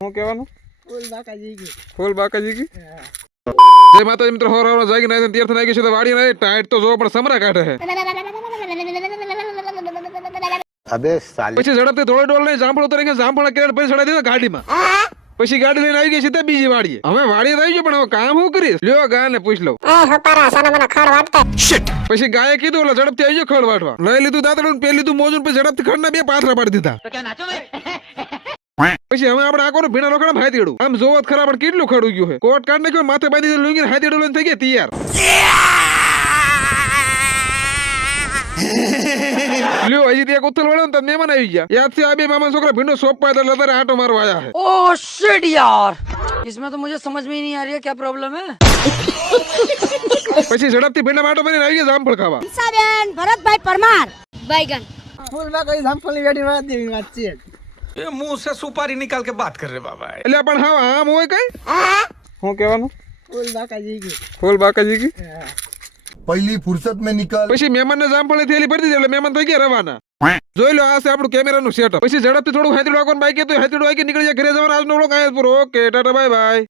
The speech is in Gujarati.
હું કહેવાનું? ફૂલ બાકાજી કી. ફૂલ બાકાજી કી. જય માતાજી મિત્રો, હોર હોર જાગીને આવીને તીર્થ નાખી છે તો વાડી ના ટાઈટ તો જો પણ સમરા કાઢે છે. અબે સાલી. પછી ઝડપથી થોડો ડોલ લઈને જાંફળ ઉતરી ગયા, જાંફળ કેરેટ પછી ચડાવી દીધા ગાડીમાં. પછી ગાડી લઈને આવી ગઈ છે તે બીજી વાડીએ. હવે વાડીએ આવી ગયો પણ હવે કામ શું કરીશ? લ્યો ગાને પૂછ લઉં. પછી ગાયે કીધું ઓલા ઝડપથી આવી ગયો ખડ વાટવા. લઈ લીધું દાંતડું, પેલી લીધું મોજું, પછી ઝડપથી ખડના બે પાથરા પાડી દીધા. પછી હવે આપણે આકોનો ભીના રોકડા હાથીડું આમ જોવો જ ખરા પણ કેટલું ખડું ગયું છે. કોટ કાઢ નાખ્યો, માથે બાંધી દીધું, લુંગી હાથીડું લઈને થઈ ગયા તૈયાર. લ્યો હજી એક ઉથલ વળ્યો ને તો મહેમાન આવી ગયા. યાદથી આ બે મામા છોકરા ભીંડો સોપ પાય એટલે આટો મારવા આયા છે. ओह शिट यार, इसमें तो मुझे समझ में ही नहीं आ रही है क्या प्रॉब्लम है। પછી ઝડપથી ભીંડા માટો મારીને આવી ગયા જામફળ ખાવા. ઈસાબેન ભરતભાઈ પરમાર બાયગન ફૂલ બાકાજી જામફળની વેડી વાત દેવી વાત છે. ये मुंह से सुपारी निकाल के बात कर रहे बाबा। એટલે પણ હા આમ હોય કઈ? હું કહેવાનું? ફૂલ બાકાજી કી. ફૂલ બાકાજી કી. पहली फुर्सत में निकल. પછી મહેમાનને જામફળની થેલી ભરી દીધી એટલે મહેમાન થઈ ગયા રવાના. જોઈ લો આ છે આપણું કેમેરાનું સેટઅપ. પછી ઝડપથી થોડું હાથીડું આગળ બાઈક હતું, હાથીડું આગળ નીકળી જાય ઘરે જવાનું. આજનો વ્લોગ અહીંયા જ પૂરો. Okay tata bye bye.